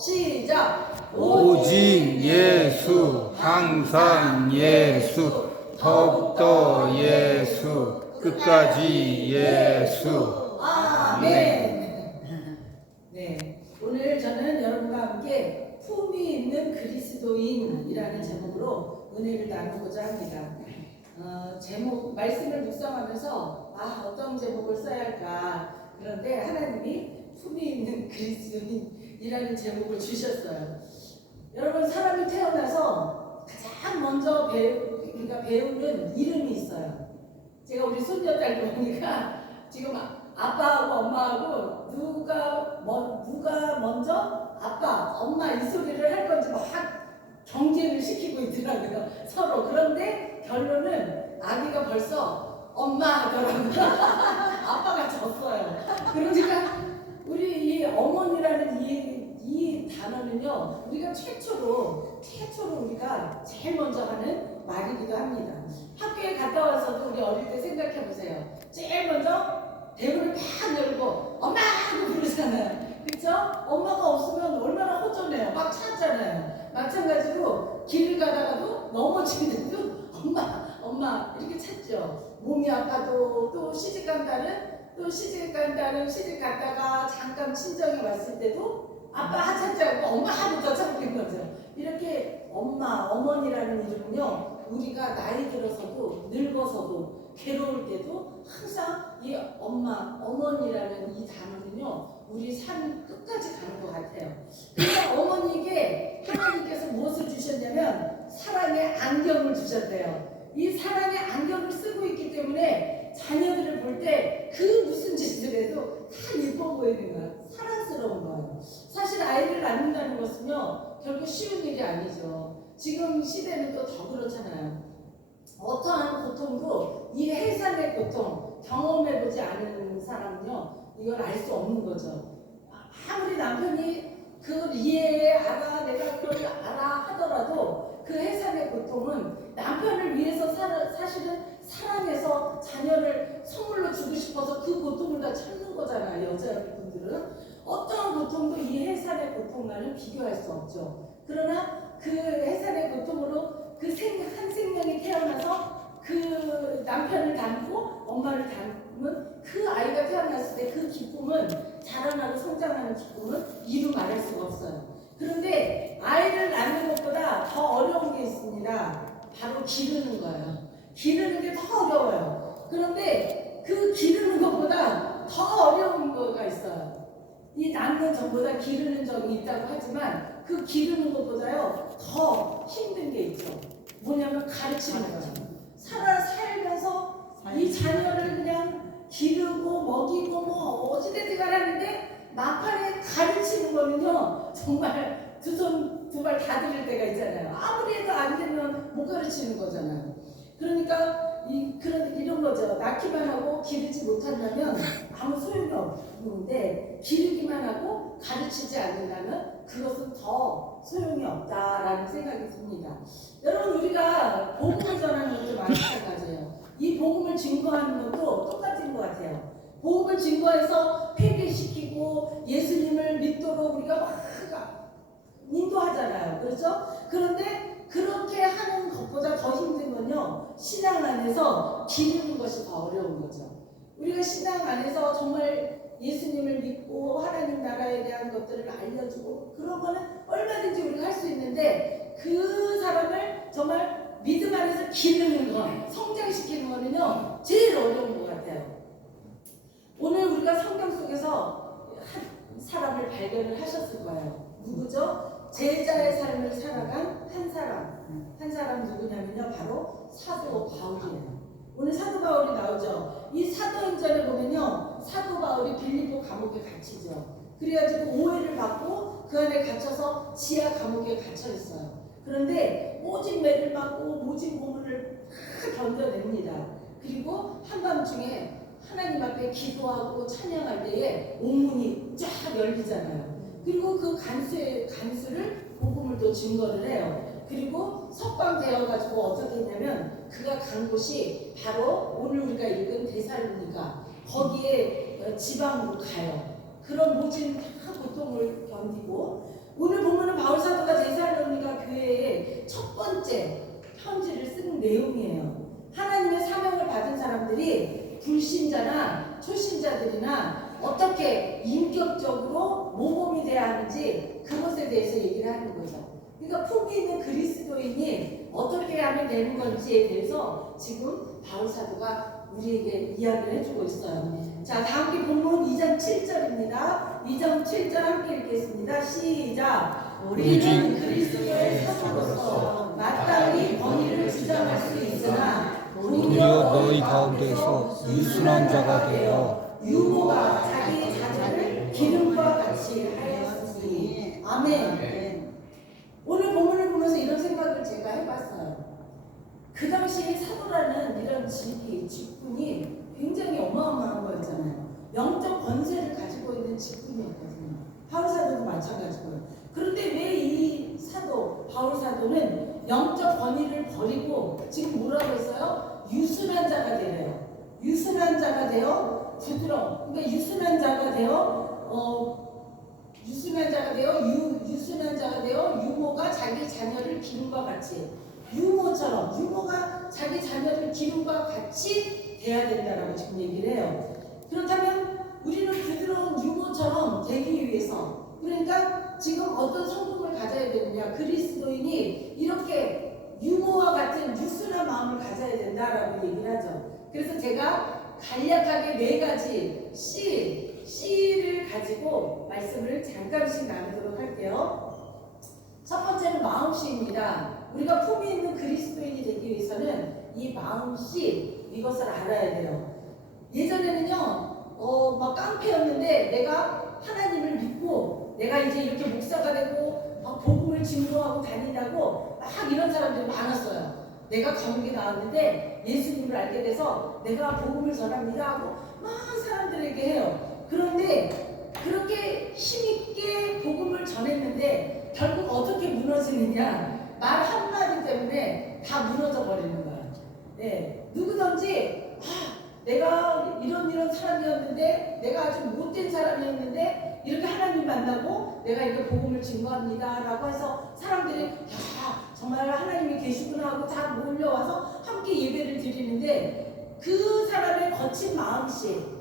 시작. 오직 예수, 항상 예수, 더욱더 예수, 끝까지 예수. 아멘. 네, 오늘 저는 여러분과 함께 품이 있는 그리스도인이라는 제목으로 은혜를 나누고자 합니다. 제목 말씀을 묵상하면서 어떤 제목을 써야 할까, 그런데 하나님이 품이 있는 그리스도인이라는 제목을 주셨어요. 여러분, 사람이 태어나서 가장 먼저 배우는 이름이 있어요. 제가 우리 손녀딸 보니까 지금 아빠하고 엄마하고 누가 먼저 아빠, 엄마 이 소리를 할 건지 막 경쟁을 시키고 있더라고요, 서로. 그런데 결론은 아기가 벌써 엄마 하더라고요. 아빠가 졌어요. 그러니까 우리 이 어머니라는 이 단어는요, 우리가 최초로 우리가 제일 먼저 하는 말이기도 합니다. 학교에 갔다 와서도 우리 어릴 때 생각해 보세요. 제일 먼저 대문을 팍 열고 엄마 하고 부르잖아요. 그쵸? 엄마가 없으면 얼마나 허전해요. 막 찾잖아요. 마찬가지로 길을 가다가도 넘어지는데도 엄마 이렇게 찾죠. 몸이 아파도 또 시집 갔다가 잠깐 친정에 왔을 때도 아빠 찾지 않고 엄마부터 찾는 거죠. 이렇게 어머니라는 이름은요, 우리가 나이 들어서도 늙어서도 괴로울 때도 항상 이 어머니라는 이 단어는요, 우리 삶 끝까지 가는 것 같아요. 그래서 어머니에게 하나님께서 무엇을 주셨냐면 사랑의 안경을 주셨대요. 이 사랑의 안경을 쓰고 있기 때문에 자녀들을 볼 때 그 무슨 짓을 해도 다 예뻐 보이는 거야. 사랑스러운 거예요. 사실 아이를 낳는다는 것은요, 결국 쉬운 일이 아니죠. 지금 시대는 또 더 그렇잖아요. 어떠한 고통도 이 해산의 고통 경험해보지 않은 사람은요, 이걸 알 수 없는 거죠. 아무리 남편이 그걸 이해해, 내가 그걸 알아 하더라도 그 해산의 고통은 남편을 위해서 사실은 사랑해서 자녀를 선물로 주고 싶어서 그 고통을 다 참는 거잖아요. 여자분들은 어떠한 고통도 이 해산의 고통과는 비교할 수 없죠. 그러나 그 해산의 고통으로 한 생명이 태어나서 그 남편을 닮고 엄마를 닮은 그 아이가 태어났을 때 그 기쁨은, 자라나고 성장하는 기쁨은 이루 말할 수가 없어요. 그런데 아이를 낳는 것보다 더 어려운 게 있습니다. 바로 기르는 거예요. 기르는 게 더 어려워요. 그런데 그 기르는 것보다 더 어려운 거가 있어요. 이 낳는 전보다 기르는 점이 있다고 하지만 그 기르는 것보다요 더 힘든 게 있죠. 뭐냐면 가르치는 거예요. 살면서 이 자녀를 그냥 기르고 먹이고 뭐 어찌됐든 하는데 막판에 가르치는 거는요, 정말 두 손 두 발 다 들릴 때가 있잖아요. 아무리 해도 안 되면 못 가르치는 거잖아요. 그러니까 이런 거죠. 낳기만 하고 기르지 못한다면 아무 소용이 없는데, 기르기만 하고 가르치지 않는다면 그것은 더 소용이 없다라는 생각이 듭니다. 여러분, 우리가 복음을 전하는 것도 마찬가지예요. 이 복음을 증거하는 것도 똑같은 것 같아요. 복음을 증거해서 회개시키고 예수님을 믿도록 우리가 막 인도하잖아요. 그렇죠? 그런데 그렇게 하는 것보다 더 힘든 건요, 신앙 안에서 기르는 것이 더 어려운 거죠. 우리가 신앙 안에서 정말 예수님을 믿고 하나님 나라에 대한 것들을 알려주고 그런 거는 얼마든지 우리가 할 수 있는데, 그 사람을 정말 믿음 안에서 기르는 거, 성장시키는 거는요, 제일 어려운 것 같아요. 오늘 우리가 성경 속에서 한 사람을 발견을 하셨을 거예요. 누구죠? 제자의 삶을 살아간 한 사람 누구냐면요, 바로 사도 바울이에요. 오늘 사도 바울이 나오죠. 이 사도행전에 보면요, 사도 바울이 빌립보 감옥에 갇히죠. 그래가지고 오해를 받고 그 안에 갇혀서 지하 감옥에 갇혀 있어요. 그런데 모진 매를 맞고 모진 고문을 다 견뎌냅니다. 그리고 한밤중에 하나님 앞에 기도하고 찬양할 때에 옥문이 쫙 열리잖아요. 그리고 그 간수를 복음을 또 증거를 해요. 그리고 석방되어가지고 어떻게 했냐면, 그가 간 곳이 바로 오늘 우리가 읽은 데살로니가, 거기에 지방으로 가요. 그런 모진 다 고통을 견디고, 오늘 가지 그것에 대해서 얘기를 하는 거죠. 그러니까 품이 있는 그리스도인이 어떻게 하면 되는 건지에 대해서 지금 바울 사도가 우리에게 이야기를 해주고 있어요. 자, 다음 기 본문 2장 7절입니다. 2장 7절 함께 읽겠습니다. 시작. 우리는 그리스도의 사도로서 마땅히 권위를 주장할 수 있으나 도리어 너희 가운데서 유순한 자가 되어 유모가 자기 자녀를 기름과 같이 하였으니. 아멘. 오늘 본문을 보면서 이런 생각을 제가 해봤어요. 그 당시에 사도라는 이런 직분이 굉장히 어마어마한 거였잖아요. 영적 권세를 가지고 있는 직분이었거든요. 바울 사도도 마찬가지고요. 그런데 왜 이 사도, 바울 사도는 영적 권위를 버리고 지금 뭐라고 했어요? 유순한 자가 되래요. 유순한 자가 되어 그러니까 유순한 자가 되어 유모가 자기 자녀를 기름과 같이, 유모가 자기 자녀를 기름과 같이 돼야 된다라고 지금 얘기를 해요. 그렇다면 우리는 부드러운 유모처럼 되기 위해서, 그러니까 지금 어떤 성품을 가져야 되느냐, 그리스도인이 이렇게 유모와 같은 유순한 마음을 가져야 된다라고 얘기를 하죠. 그래서 제가 간략하게 4가지 C를 가지고 말씀을 잠깐씩 나누도록 할게요. 첫 번째는 마음씨입니다. 우리가 품이 있는 그리스도인이 되기 위해서는 이 마음씨, 이것을 알아야 돼요. 예전에는요, 막 깡패였는데 내가 하나님을 믿고 내가 이제 이렇게 목사가 되고 막 복음을 증거하고 다닌다고 막 이런 사람들이 많았어요. 내가 감옥에 나왔는데 예수님을 알게 돼서 내가 복음을 전합니다 하고 막 사람들에게 해요. 그런데 그렇게 힘있게 복음을 전했는데 결국 어떻게 무너지느냐, 말 한마디 때문에 다 무너져 버리는 거야. 네, 누구든지 내가 이런 사람이었는데, 내가 아주 못된 사람이었는데 이렇게 하나님 만나고 내가 이렇게 복음을 증거합니다 라고 해서 사람들이 야, 정말 하나님이 계시구나 하고 다 몰려와서 함께 예배를 드리는데, 그 사람의 거친 마음씨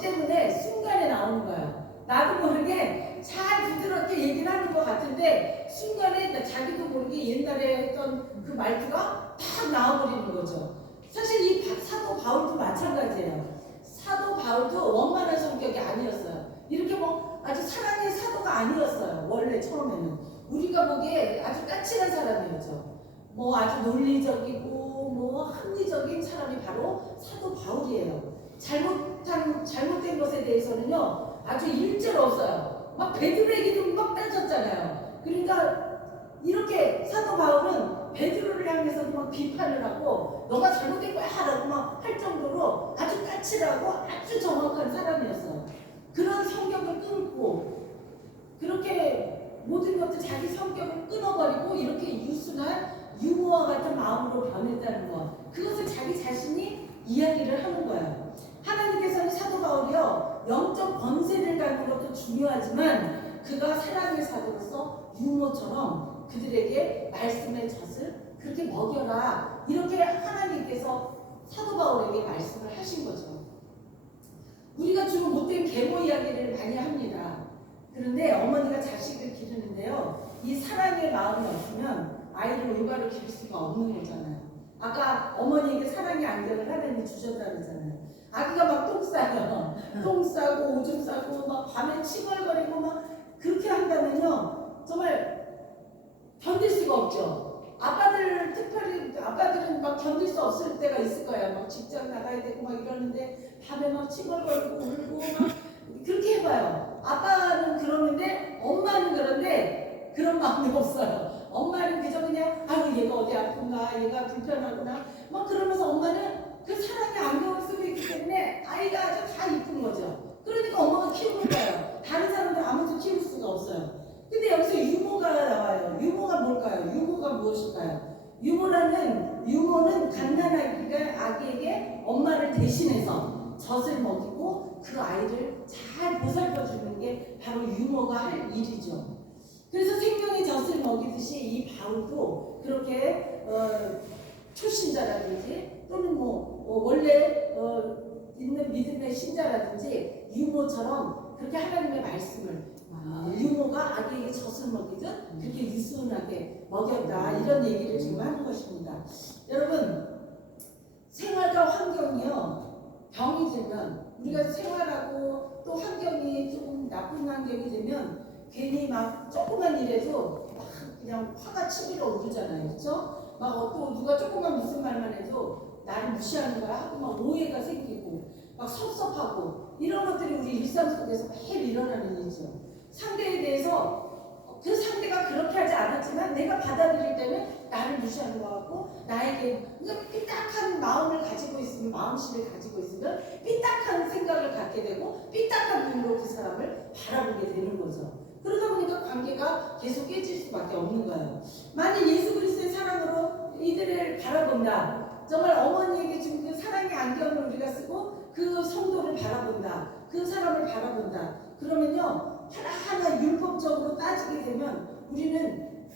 때문에 순간에 나오는 거예요. 나도 모르게 잘 부드럽게 얘기를 하는 것 같은데 순간에 자기도 모르게 옛날에 했던 그 말투가 딱 나와버리는 거죠. 사실 이 사도 바울도 마찬가지예요. 사도 바울도 원만한 성격이 아니었어요. 이렇게 뭐 아주 사랑의 사도가 아니었어요. 원래 처음에는 우리가 보기에 아주 까칠한 사람이었죠. 뭐 아주 논리적이고 뭐 합리적인 사람이 바로 사도 바울이에요. 잘못된 것에 대해서는요 아주 일절 없어요. 막 베드로에게도 막 따졌잖아요. 그러니까 이렇게 사도 바울은 베드로를 향해서도 막 비판을 하고 너가 잘못된 거야 라고 막 할 정도로 아주 까칠하고 아주 정확한 사람이었어요. 그런 성격을 끊고 그렇게 모든 것들 자기 성격을 끊어버리고 이렇게 유순한 유모와 같은 마음으로 변했다는 것, 그것을 자기 자신이 이야기를 하는 거예요. 하나님께서는 사도 바울이요 영적 권세를 갖는 것도 중요하지만 그가 사랑의 사도로서 유모처럼 그들에게 말씀의 젖을 그렇게 먹여라, 이렇게 하나님께서 사도 바울에게 말씀을 하신 거죠. 우리가 주로 못된 계모 이야기를 많이 합니다. 그런데 어머니가 자식을 기르는데요, 이 사랑의 마음이 없으면 아이를 올바로 기를 수가 없는 거잖아요. 아까 어머니에게 사랑의 안경을 하나님이 주셨다고 그러잖아요. 아기가 막 똥 싸요. 똥 싸고 오줌 싸고 막 밤에 칭얼거리고 막 그렇게 한다면요 정말 견딜 수가 없죠. 특별히 아빠들은 막 견딜 수 없을 때가 있을 거예요. 막 직장 나가야 되고 막 이러는데 밤에 막 칭얼거리고 울고 막 그렇게 해봐요. 아빠는 그러는데 엄마는 그런데 그런 마음이 없어요. 엄마는 그저 그냥 아유 얘가 어디 아픈가, 얘가 불편하구나 막 그러면서 엄마는 그 사랑의 안경을 쓰고 있기 때문에 아이가 아주 다 이쁜 거죠. 그러니까 엄마가 키우는 거예요. 다른 사람들 아무도 키울 수가 없어요. 근데 여기서 유모가 나와요. 유모가 뭘까요? 유모가 무엇일까요? 유모는 갓난아기가 아기에게 엄마를 대신해서 젖을 먹이고 그 아이를 잘 보살펴주는 게 바로 유모가 할 일이죠. 그래서 생명의 젖을 먹이듯이 이 바울도 그렇게 초신자라든지 또는 원래 있는 믿음의 신자라든지 유모처럼 그렇게 하나님의 말씀을 유모가 아기에게 젖을 먹이듯 그렇게 유순하게 먹였다, 이런 얘기를 지금 하는 것입니다. 여러분, 생활과 환경이요, 병이 들면 우리가 생활하고 또 환경이 조금 나쁜 환경이 되면 괜히 막 조그만 일에도 막 그냥 화가 치밀어 오르잖아요, 그렇죠? 막 또 누가 조그만 무슨 말만 해도 나를 무시하는 거야 하고 막 오해가 생기고 막 섭섭하고, 이런 것들이 우리 일상 속에서 매일 일어나는 일이죠. 상대에 대해서 그 상대가 그렇게 하지 않았지만 내가 받아들일 때는 나를 무시하는 것 같고, 나에게 그냥 삐딱한 마음을 가지고 있으면, 마음씨를 가지고 있으면 삐딱한 생각을 갖게 되고 삐딱한 눈으로 그 사람을 바라보게 되는 거죠. 그러다 보니까 관계가 계속 깨질 수밖에 없는 거예요. 만약 예수 그리스도의 사랑으로 이들을 바라본다, 정말 어머니에게 준 그 사랑의 안경을 우리가 쓰고 그 성도를 바라본다, 그 사람을 바라본다, 그러면요, 하나하나 율법적으로 따지게 되면 우리는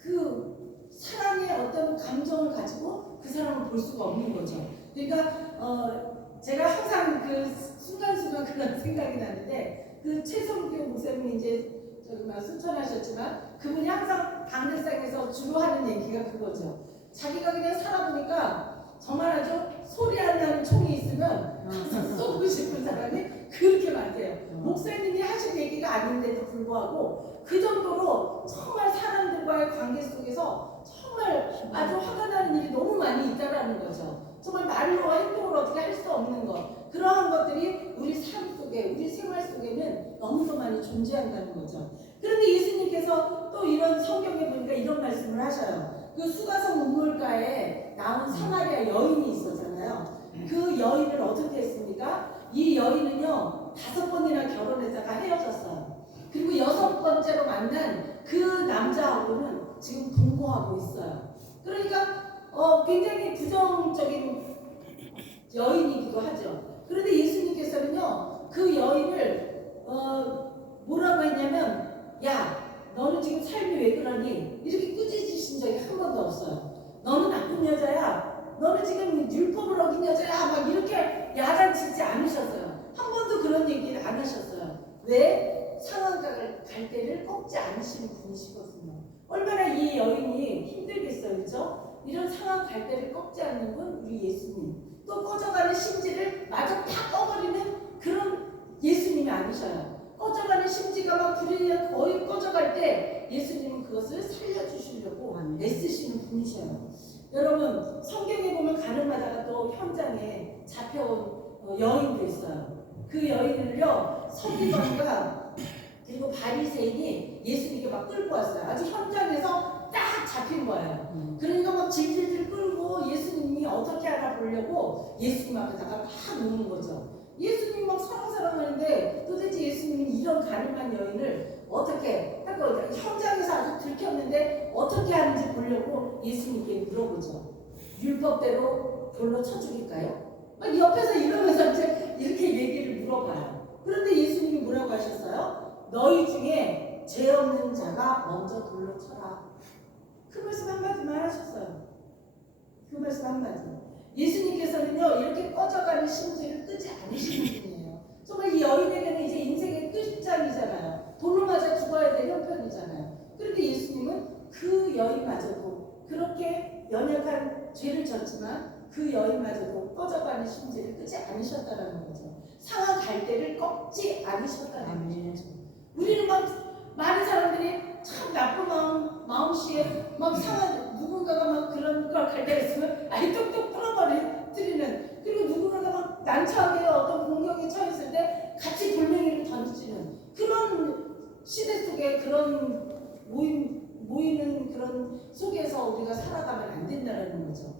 그 사랑의 어떤 감정을 가지고 그 사람을 볼 수가 없는 거죠. 그러니까 제가 항상 그 순간순간 그런 생각이 나는데, 그 최성규 목사님이 이제 저기 순천하셨지만 그분이 항상 강대상에서 주로 하는 얘기가 그거죠. 자기가 그냥 살아보니까 정말 아주 소리 안 나는 총이 있으면 쏘고 싶은 사람이 그렇게 많대요. 목사님이 하신 얘기가 아닌데도 불구하고 그 정도로 정말 사람들과의 관계 속에서 정말 아주 화가 나는 일이 너무 많이 있다라는 거죠. 정말 말로 행동을 어떻게 할 수 없는 것, 그러한 것들이 우리 삶 속에, 우리 생활 속에는 너무도 많이 존재한다는 거죠. 그런데 예수님께서 또 이런 성경에 보니까 이런 말씀을 하셔요. 그 수가성 우물가에 나온 사마리아 여인이 있었잖아요. 그 여인을 어떻게 했습니까? 이 여인은요, 5번이나 결혼했다가 헤어졌어요. 그리고 6번째로 만난 그 남자하고는 지금 동거하고 있어요. 그러니까 굉장히 부정적인 여인이기도 하죠. 그런데 예수님께서는요, 그 여인을 뭐라고 했냐면, 야, 너는 지금 삶이 왜 그러니? 이렇게 꾸짖으신 적이 한 번도 없어요. 너는 나쁜 여자야, 너는 지금 율법을 어긴 여자야, 막 이렇게 야단치지 않으셨어요. 한 번도 그런 얘기를 안 하셨어요. 왜? 상황을 갈 때를 꺾지 않으시는 분이시거든요. 얼마나 이 여인이 힘들겠어요, 그렇죠? 이런 상황 갈 때를 꺾지 않는 분, 우리 예수님. 또 꺼져가는 심지를 마저 다 꺼버리는 그런 예수님이 아니셔요. 꺼져가는 심지가 막 불이 거의 꺼져갈 때 예수님은 그것을 살려주시려고 애쓰시는 분이셔요. 여러분, 성경에 보면 가늠하다가 또 현장에 잡혀온 여인도 있어요. 그 여인을요, 서기관과 그리고 바리새인이 예수님께 막 끌고 왔어요. 아주 현장에서 딱 잡힌 거예요. 그러니까 막 질질질 끌고 예수님이 어떻게 알아보려고 예수님 앞에다가 막 놓는 거죠. 예수님 막 사랑하는데 도대체 예수님이 이런 가늠한 여인을 어떻게 할 거예요? 현장에서 아주 들켰는데 어떻게 하는지 보려고 예수님께 물어보죠. 율법대로 돌로 쳐 죽일까요? 막 옆에서 이러면서 이제 이렇게 얘기를 물어봐요. 그런데 예수님이 뭐라고 하셨어요? 너희 중에 죄 없는 자가 먼저 돌로 쳐라. 그 말씀 한마디만 하셨어요. 그 말씀 한마디. 예수님께서는요, 이렇게 꺼져가는 심지를 끄지 않으시는 분이에요. 정말 이 여인에게는 이제 인생의 끝장이잖아요. 돌로 맞아 죽어야 될 형편이잖아요. 그런데 예수님은 그 여인마저도, 그렇게 연약한 죄를 졌지만 그 여인마저도 꺼져가는 심지를 끄지 않으셨다는 거죠. 상한 갈대를 꺾지 않으셨다는 거죠. 우리는 막 많은 사람들이 참 나쁜 마음씨에 막 상한, 누군가가 막 그런 걸 갈대했으면 아예 뚝뚝 끊어버리는, 그리고 누군가가 막 난처하게 어떤 공격에 처했을 때 같이 돌멩이를 던지는 그런 시대 속에, 그런 모이는 그런 속에서 우리가 살아가면 안 된다는 거죠.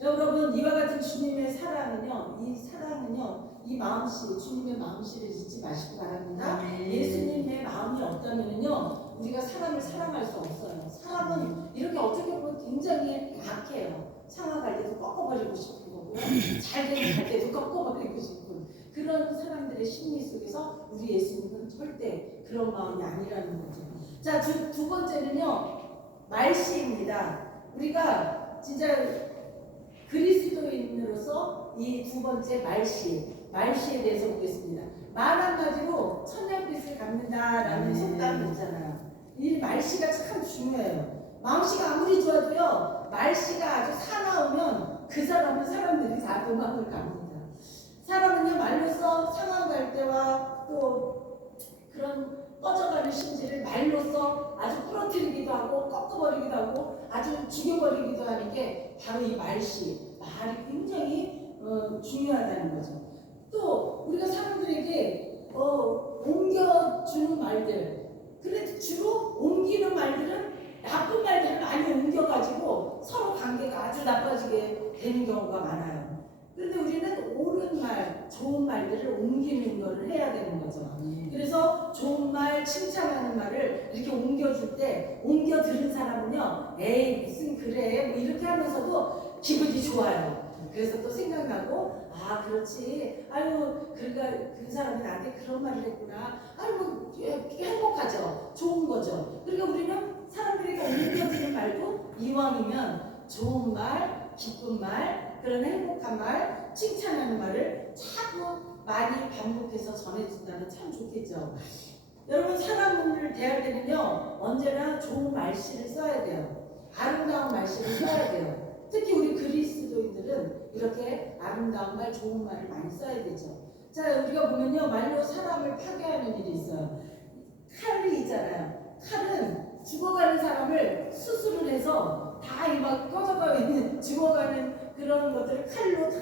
여러분, 이와 같은 주님의 사랑은요, 이 사랑은요, 이 마음씨, 주님의 마음씨를 잊지 마시기 바랍니다. 예수님의 마음이 없다면요, 우리가 사람을 사랑할 수 없어요. 사람은 이렇게 어떻게 보면 굉장히 약해요. 상하갈 때도 꺾어버리고 싶은 거고요, 잘 되는 갈 때도 꺾어버리고 싶은 그런 사람들의 심리 속에서 우리 예수님은 절대 그런 마음이 아니라는 거죠. 자, 두 번째는요, 말씨입니다. 우리가 진짜 그리스도인으로서 이 두 번째 말씨에 대해서 보겠습니다. 말 한마디로 천냥빚을 갚는다라는 속담이 있잖아요. 이 말씨가 참 중요해요. 마음씨가 아무리 좋아도요, 말씨가 아주 사나우면 그 사람은 사람들이 다 도망을 갑니다. 사람은요, 말로써 상황 갈 때와 또 그런 꺼져가는 심지를 말로써 아주 부러뜨리기도 하고 꺾어버리기도 하고 아주 죽여버리기도 하는 게 바로 이 말씨, 말이 굉장히 중요하다는 거죠. 또 우리가 사람들에게 옮겨주는 말들, 그런데 주로 옮기는 말들은 나쁜 말들을 많이 옮겨가지고 서로 관계가 아주 나빠지게 되는 경우가 많아요. 그런데 우리는 옳은 말, 좋은 말들을 옮기는 걸 해야 되는 거죠. 그래서 좋은 말, 칭찬하는 말을 이렇게 옮겨줄 때 옮겨 들은 사람은요, 에이 무슨 그래 뭐 이렇게 하면서도 기분이 좋아요. 그래서 또 생각나고, 아 그렇지, 아유 그러니까 그 사람이 나한테 그런 말을 했구나, 아유 뭐 행복하죠. 좋은 거죠. 그러니까 우리는 사람들에게 옮겨지는 말도 이왕이면 좋은 말, 기쁜 말, 그런 행복한 말, 칭찬하는 말을 자꾸 많이 반복해서 전해준다면 참 좋겠죠. 여러분, 사람을 대할 때는요, 언제나 좋은 말씨를 써야 돼요. 아름다운 말씨를 써야 돼요. 특히 우리 그리스도인들은 이렇게 아름다운 말, 좋은 말을 많이 써야 되죠. 자, 우리가 보면요, 말로 사람을 파괴하는 일이 있어요. 칼이 있잖아요. 칼은 죽어가는 사람을 수술을 해서 다 막 꺼져가 있는 죽어가는 그런 것들을 칼로 다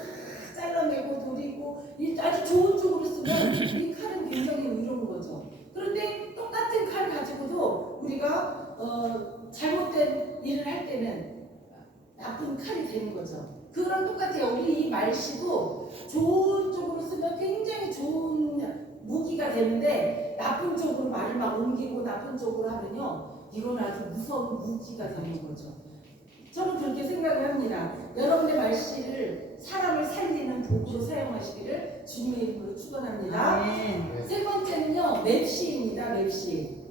잘라내고 노리고 아주 좋은 쪽으로 쓰면 이 칼은 굉장히 의로운 거죠. 그런데 똑같은 칼 가지고도 우리가 잘못된 일을 할 때는 나쁜 칼이 되는 거죠. 그거랑 똑같아요. 우리 이 말씨도 좋은 쪽으로 쓰면 굉장히 좋은 무기가 되는데 나쁜 쪽으로 말을 막 옮기고 나쁜 쪽으로 하면요, 이건 아주 무서운 무기가 되는 거죠. 저는 그렇게 생각을 합니다. 여러분의 말씨를 사람을 살리는 도구로 사용하시기를 주님의 이름으로 축원합니다. 세 번째는요, 맵시입니다. 맵시.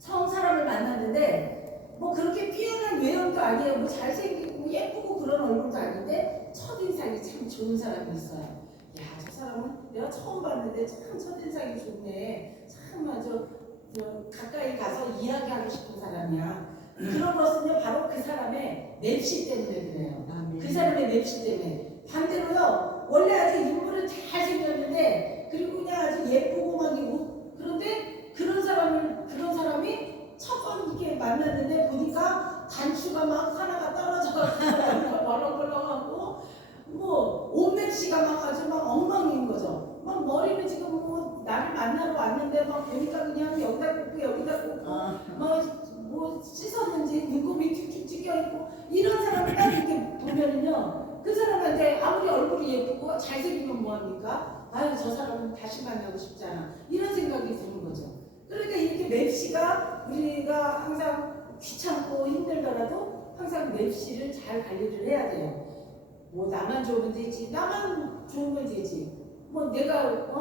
처음 사람을 만났는데 뭐 그렇게 뛰어난 외형도 아니에요. 뭐 잘생기고 예쁘고 그런 얼굴도 아닌데 첫인상이 참 좋은 사람이 있어요. 야, 저 사람은 내가 처음 봤는데 참 첫인상이 좋네. 참 아주 가까이 가서 이야기하고 싶은 사람이야. 그런 것은요, 바로 그 사람의 맵시 때문에 그래요. 그 사람의 맵시 때문에. 반대로요, 원래 아주 인물은 잘 생겼는데 그리고 그냥 아주 예쁘고 막 이고, 그런데 그런 사람이 첫 번 이렇게 만났는데 보니까 단추가 막 하나가 떨어져가지고 벌렁벌렁하고 뭐 옷맵시가 막 아주 막 엉망인 거죠. 막 머리는 지금 뭐 나를 만나러 왔는데 막 보니까 그냥 여기다 꽂고 여기다 꽂고 막 뭐 씻었는지 눈곱이 툭툭 찢겨있고, 이런 사람을 딱 이렇게 보면은요, 그 사람한테 아무리 얼굴이 예쁘고 잘생기면 뭐합니까? 아유, 저 사람은 다시 만나고 싶지 않아, 이런 생각이 드는 거죠. 그러니까 이렇게 맵시가 우리가 항상 귀찮고 힘들더라도 항상 맵시를 잘 관리를 해야 돼요. 뭐 나만 좋으면 되지, 나만 좋으면 되지, 뭐 내가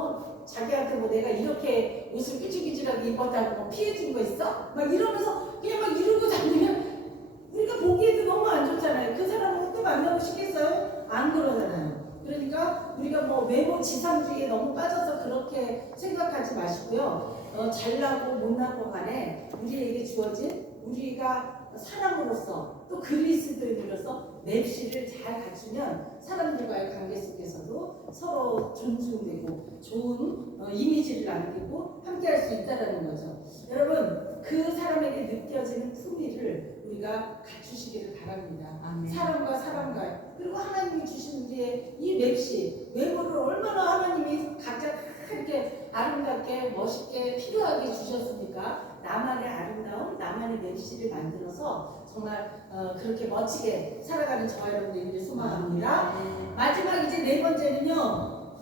자기한테 뭐 내가 이렇게 옷을 삐죽삐죽하게 입었다고 뭐 피해준 거 있어? 막 이러면서 그냥 막 이러고 다니면 우리가 보기에도 너무 안 좋잖아요. 그 사람은 또 만나고 싶겠어요? 안 그러잖아요. 그러니까 우리가 뭐 외모 지상주의에 너무 빠져서 그렇게 생각하지 마시고요. 잘나고 못나고 간에 우리에게 주어진, 우리가 사람으로서 또 그리스도인으로서 맵시를 잘 갖추면 사람들과의 관계 속에서도 서로 존중되고 좋은 이미지를 남기고 함께할 수 있다는 거죠. 여러분, 그 사람에게 느껴지는 품위를 우리가 갖추시기를 바랍니다. 아멘. 사람과 사람과, 그리고 하나님이 주신 우리의 이 맵시, 외모를 얼마나 하나님이 각자 이렇게 아름답게 멋있게 필요하게 주셨으니까 나만의 아름다움, 나만의 맵시를 만들어서 정말 그렇게 멋지게 살아가는 저와 여러분들이 소망합니다. 마지막 이제 네 번째는요,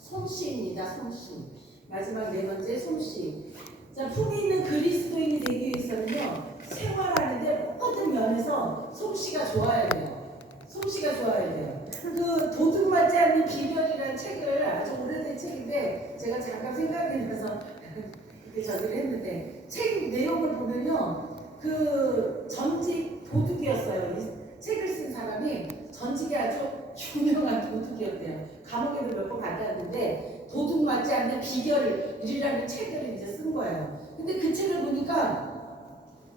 솜씨입니다. 솜씨. 마지막 네 번째, 솜씨. 자, 품위 있는 그리스도인이 되기 위해서는요, 생활하는데 모든 면에서 솜씨가 좋아야 돼요. 솜씨가 좋아야 돼요. 그 도둑 맞지 않는 비결이라는 책을, 아주 오래된 책인데 제가 잠깐 생각이 나서 그렇게 저기를 했는데, 책 내용을 보면요, 그 전직 도둑이었어요. 이 책을 쓴 사람이 전직에 아주 유명한 도둑이었대요. 감옥에도 몇 번 갔다 왔는데 도둑 맞지 않는 비결이라는 책을 이제 쓴 거예요. 근데 그 책을 보니까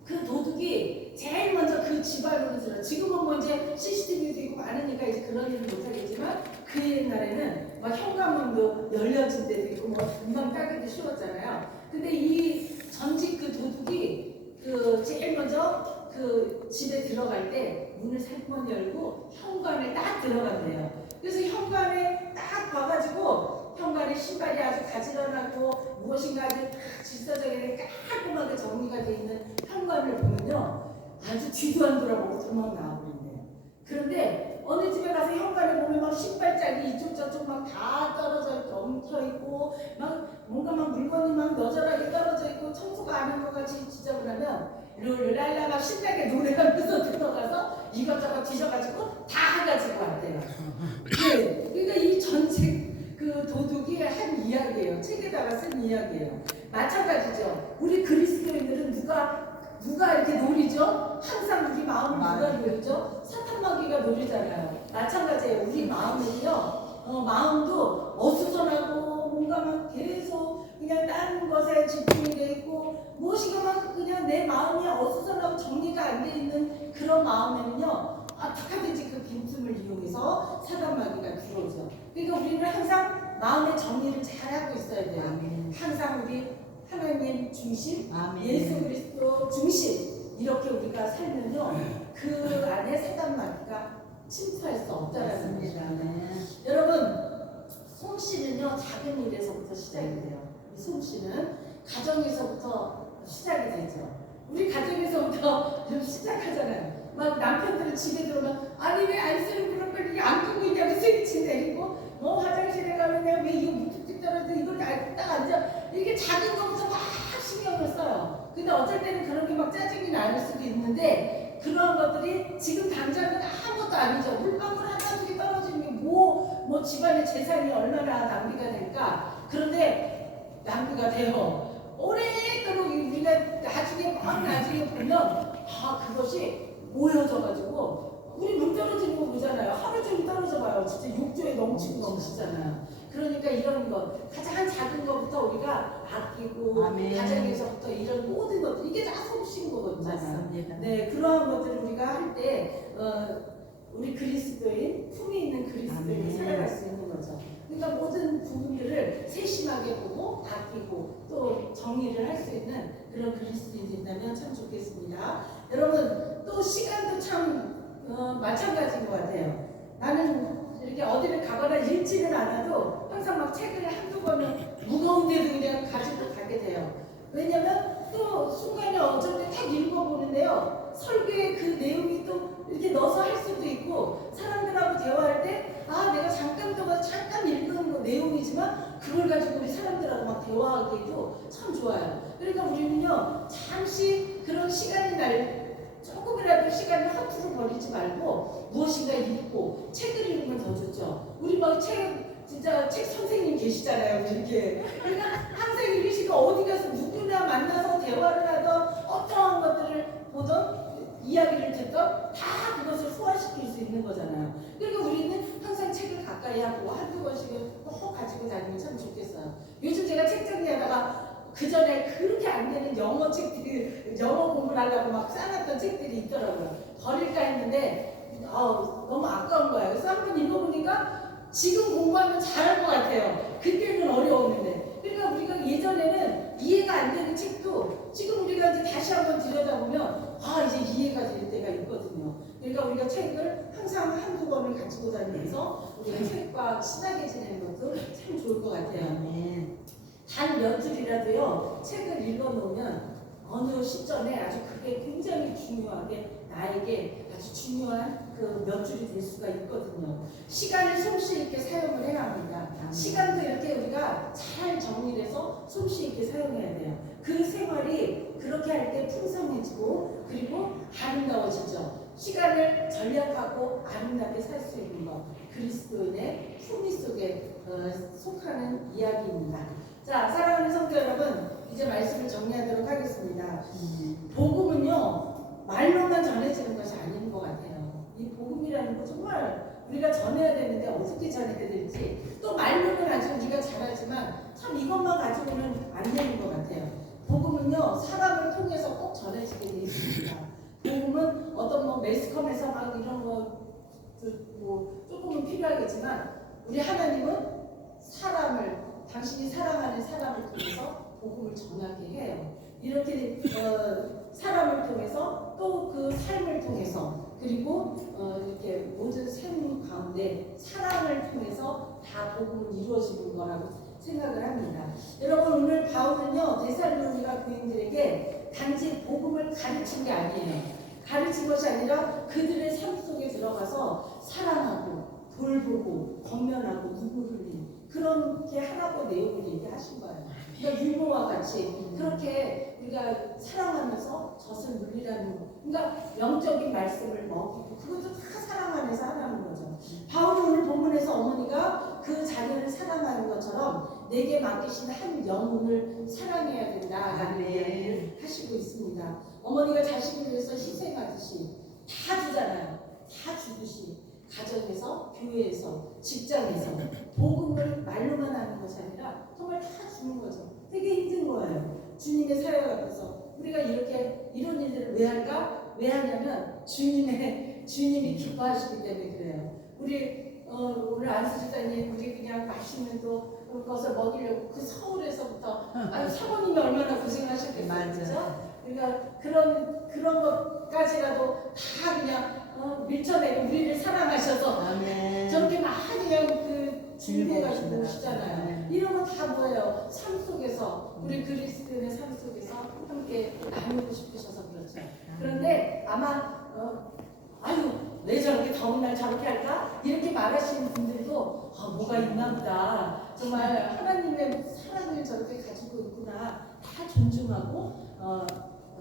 그 도둑이 제일 먼저 그 집안으로 들어. 지금은 뭐 이제 CCTV도 있고 많으니까 이제 그런 일을 못하겠지만 그 옛날에는 막 현관문도 열려진 데도 있고 뭐 금방 따기도 쉬웠잖아요. 근데 이 전직 그 도둑이 그 제일 먼저 그 집에 들어갈 때 문을 살짝 열고 현관에 딱 들어간대요. 그래서 현관에 딱 봐가지고 현관에 신발이 아주 가지런하고 무엇인가 아주 질서정연하게 깔끔하게 정리가 되어 있는 현관을 보면요 아주 뒤도 안 돌아보고 도망 나와버린대요. 그런데 어느 집에 가서 현관에 보면 막 신발장이 이쪽 저쪽 막 다 떨어져 있고 엉켜 있고 막 뭔가 막 물건이 막 너절하게 떨어져 있고 청소가 안 한 것 같이 지저분하면 룰랄라 막 신나게 노래하면서 들어가서 이것저것 뒤져가지고 다 가지고 왔대요. 네, 그러니까 이 전책 그 도둑이 한 이야기예요. 책에다가 쓴 이야기예요. 마찬가지죠. 우리 그리스도인들은 누가 이렇게 노리죠? 항상 우리 마음을 누가 노리죠? 사탄 마귀가 노리잖아요. 마찬가지예요. 우리 마음은요. 마음도 어수선하고 뭔가 막 계속 그냥 다른 것에 집중이 돼 있고 무엇인가 막 그냥 내 마음이 어수선하고 정리가 안 돼 있는 그런 마음에는요. 어떻게든지 그 빈틈을 이용해서 사단 마귀가 들어오죠. 그러니까 우리는 항상 마음의 정리를 잘 하고 있어야 돼요. 아멘. 항상 우리 하나님 중심, 아멘. 예수 그리스도 중심 이렇게 우리가 살면요 그 안에 사단 마귀가 침투할 수 없다라는 맞습니다. 겁니다. 네. 여러분 솜씨는요 작은 일에서부터 시작이 돼요. 이 솜씨는 가정에서부터 시작이 되죠. 우리 가정에서부터 좀 시작하잖아요. 막 남편들은 집에 들어오면 아니 왜 안 쓰는 그런 걸 이게 안 끄고 있냐고 스위치 내리고 화장실에 가면 내가 왜 이거 무뚝뚝 떨어져 이걸 딱 앉아 이렇게 작은 거부터 막 신경을 써요. 근데 어쩔 때는 그런 게 막 짜증이 날 수도 있는데 그런 것들이 지금 당장은 아무것도 아니죠. 물방울 하나둘이 떨어지는 게 뭐 집안의 재산이 얼마나 낭비가 될까. 그런데 낭비가 돼요. 오랫도록 우리가 나중에 보면 그것이 모여져가지고 우리 물 떨어지는 거 보잖아요. 하루 종일 떨어져 봐요. 진짜 욕조에 넘치고 넘치잖아요. 그러니까 이런 것 가장 작은 것부터 우리가 아끼고 아멘. 가정에서부터 이런 모든 것들 이게 다 솜씨인 거잖아요. 맞습니다. 네, 그러한 것들을 우리가 할 때 우리 그리스도인 품이 있는 그리스도인이 아멘. 살아갈 수 있는 거죠. 그러니까 모든 부분들을 세심하게 보고 아끼고 또 정리를 할 수 있는 그런 그리스도인이 된다면 참 좋겠습니다. 여러분 또 시간도 참 마찬가지인 것 같아요. 나는 이렇게 어디를 가거나 읽지는 않아도 항상 막 책을 한두 권은 무거운데도 그냥 가지고 가게 돼요. 왜냐면 또 순간에 어쩔 때 딱 읽어보는데요. 설교의 그 내용이 또 이렇게 넣어서 할 수도 있고 사람들하고 대화할 때 내가 잠깐 읽은 거 내용이지만 그걸 가지고 우리 사람들하고 막 대화하기도 참 좋아요. 그러니까 우리는요 잠시 그런 시간이 조금이라도 시간을 허투루 버리지 말고 무엇인가 읽고 책을 읽으면 더 좋죠. 우리 막 진짜 책 선생님 계시잖아요. 이렇게. 그러니까 항상 읽으시고 어디 가서 누구나 만나서 대화를 하던 어떠한 것들을 보던 이야기를 듣던 다 그것을 소화시킬 수 있는 거잖아요. 그러니까 우리는 항상 책을 가까이 하고 한두 권씩은 꼭 가지고 다니면 참 좋겠어요. 요즘 제가 책 정리하다가 그 전에 그렇게 안 되는 영어 책들이 영어 공부를 하려고 막 쌓아놨던 책들이 있더라고요. 버릴까 했는데 너무 아까운 거예요. 그래서 한번 읽어보니까 지금 공부하면 잘할 것 같아요. 그때는 어려웠는데. 그러니까 우리가 예전에는 이해가 안 되는 책도 지금 우리가 이제 다시 한번 들여다보면 이제 이해가 될 때가 있거든요. 그러니까 우리가 책을 항상 한두 권을 가지고 다니면서 우리가 책과 친하게 지내는 것도 참 좋을 것 같아요. 아멘. 단 몇 줄이라도요 책을 읽어놓으면 어느 시점에 아주 그게 굉장히 중요하게 나에게 아주 중요한 그 몇 줄이 될 수가 있거든요. 시간을 솜씨 있게 사용을 해야 합니다. 시간도 이렇게 우리가 잘 정리해서 솜씨 있게 사용해야 돼요. 그 생활이 그렇게 할 때 풍성해지고 그리고 아름다워지죠. 시간을 전략하고 아름답게 살 수 있는 것, 그리스도인의 품위 속에 속하는 이야기입니다. 자, 사랑하는 성도 여러분, 이제 말씀을 정리하도록 하겠습니다. 복음은요 말로만 전해지는 것이 아닌 것 같아요. 이 복음이라는 거 정말 우리가 전해야 되는데 어떻게 전해야 될지 또 말로는 아주 우리가 잘하지만 참 이것만 가지고는 안 되는 것 같아요. 복음은요 사람을 통해서 꼭 전해지게 되어 있습니다. 복음은 어떤 뭐 매스컴에서 막 이런 거 뭐 조금은 필요하겠지만 우리 하나님은 사람을 당신이 사랑하는 사람을 통해서 복음을 전하게 해요. 이렇게 사람을 통해서 또 그 삶을 통해서 그리고 이렇게 모든 삶 가운데 사랑을 통해서 다 복음은 이루어지는 거라고 생각을 합니다. 여러분 오늘 바울은요 데살로니가 교인들에게 단지 복음을 가르친 게 아니에요. 가르친 것이 아니라 그들의 삶 속에 들어가서 사랑하고 돌보고 권면하고 눈물 흘리는 그렇게 하라고 내용을 얘기하신 거예요. 그러니까 유모와 같이 그렇게 우리가 사랑하면서 젖을 물리라는 거. 그러니까 영적인 말씀을 먹이고 그것도 다 사랑 안에서 하라는 거죠. 바울은 오늘 본문에서 어머니가 그 자녀를 사랑하는 것처럼 내게 맡기신 한 영혼을 사랑해야 된다라는 이야기를 하시고 있습니다. 어머니가 자식을 위해서 희생하듯이 다 주잖아요. 다 주듯이 가정에서, 교회에서, 직장에서 복음을 말로만 하는 것이 아니라 정말 다 주는 거죠. 되게 힘든 거예요. 주님의 사역 앞에서 우리가 이렇게 이런 일들을 왜 할까? 왜 하냐면 주님이 기뻐하시기 때문에 그래요. 우리 오늘 안수집사님 우리 그냥 맛있는 또 것을 먹이려고 그 서울에서부터 아유 사모님이 얼마나 고생하셨겠어요, 그렇죠? 그러니까 그런 것까지라도 다 그냥 밀쳐내고 우리를 사랑하셔서 아멘. 저렇게 막 그냥 그 준비해가지고 즐거우시더라. 오시잖아요. 네. 이런 거 다 뭐예요? 삶 속에서 우리 그리스도인의 삶 속에서 함께 나누고 싶으셔서 그렇죠. 그런데 아마 아유 왜 저렇게 더운 날 저렇게 할까? 이렇게 말하시는 분들도 뭐가 있나 보다. 정말 하나님의 사랑을 저렇게 가지고 있구나. 다 존중하고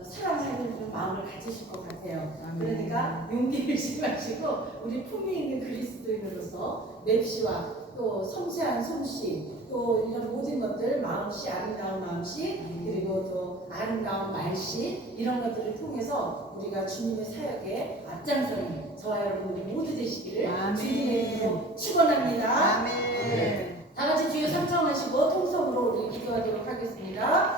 사랑하는 마음을 가지실 것 같아요. 그러니까 용기를 실마시고 우리 품위 있는 그리스도인으로서 맵시와 또 섬세한 솜씨 또 이런 모든 것들 마음씨 아름다운 마음씨 그리고 또 아름다운 말씨 이런 것들을 통해서 우리가 주님의 사역에 앞장서는 저와 여러분들이 모두 되시기를 주님의 이름으로 축원합니다. 아멘. 다 같이 주여 삼창하시고 통성으로 우리 기도하도록 하겠습니다.